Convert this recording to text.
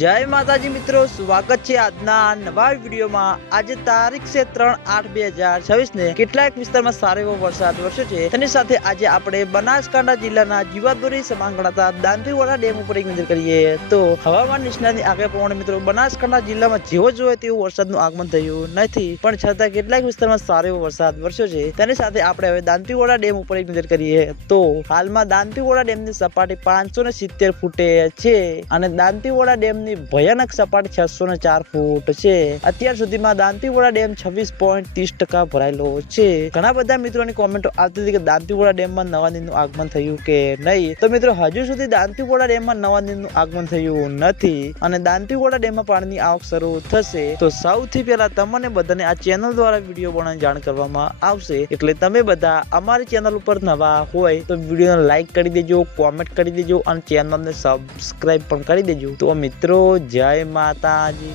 જય માતાજી મિત્રો, સ્વાગત છે આજના નવા વિડીયોમાં। આજે તારીખ છે 3/8/2026 ને કેટલાક વિસ્તારમાં સારો એવો વરસાદ વરસ્યો છે। તેની સાથે આજે આપણે બનાસકાંઠા જિલ્લાના જીવાદોરી સમાન ગણાતા દાંતીવાડા ડેમ ઉપર એક નજર કરીએ તો હવામાન નિષ્ણાતની આગાહી પ્રમાણે મિત્રો બનાસકાંઠા જિલ્લામાં જેવો જોઈએ તેવું વરસાદનું આગમન થયું નથી, પણ છતાં કેટલાક વિસ્તારમાં સારો એવો વરસાદ વરસ્યો છે। તેની સાથે આપણે હવે દાંતીવાડા ડેમ ઉપર એક નજર કરીએ તો હાલમાં દાંતીવાડા ડેમની સપાટી 570 ફૂટે છે અને દાંતીવાડા ડેમની ભયાનક સપાટી 604 ફૂટ છે। અત્યાર સુધીમાં દાંતીવાડા ડેમ 26.30% ભરાયેલો છે। ઘણા બધા મિત્રોની કોમેન્ટો આવતી હતી કે દાંતીવાડા ડેમમાં નવા નીરનું આગમન થયું કે નહીં, તો મિત્રો હજુ સુધી દાંતીવાડા ડેમમાં નવા નીરનું આગમન થયું નથી અને દાંતીવાડા ડેમમાં પાણીની આવક શરૂ થશે તો સૌથી પહેલા તમને બધાને આ ચેનલ દ્વારા વિડીયો બનાવીને જાણ કરવામાં આવશે, એટલે તમે બધા અમારી ચેનલ ઉપર નવા હોય તો વિડીયોને લાઈક કરી દેજો, કોમેન્ટ કરી દેજો અને ચેનલને સબસ્ક્રાઇબ પણ કરી દેજો। તો મિત્રો જય માતાજી।